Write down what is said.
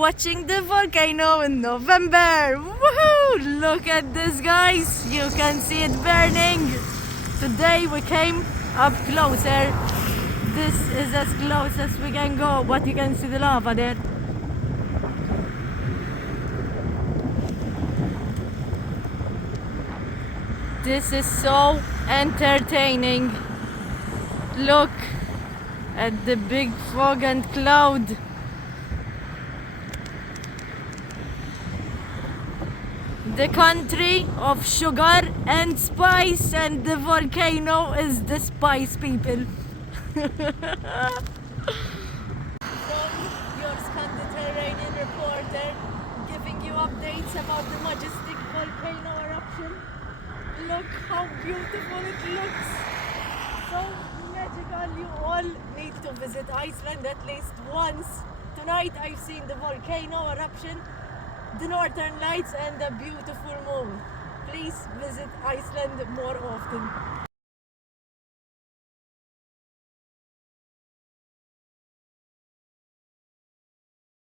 watching the volcano in November. Woohoo! Look at this, guys. You can see it burning. Today we came up closer. This is as close as we can go, but you can see the lava there. This is so entertaining. Look at the big fog and cloud. The country of sugar and spice, and the volcano is the spice people. Your Scandinavian reporter giving you updates about the majestic volcano eruption. Look how beautiful it looks. So magical. You all need to visit Iceland at least once. Tonight I've seen the volcano eruption, the northern lights and a beautiful moon. Please visit Iceland more often.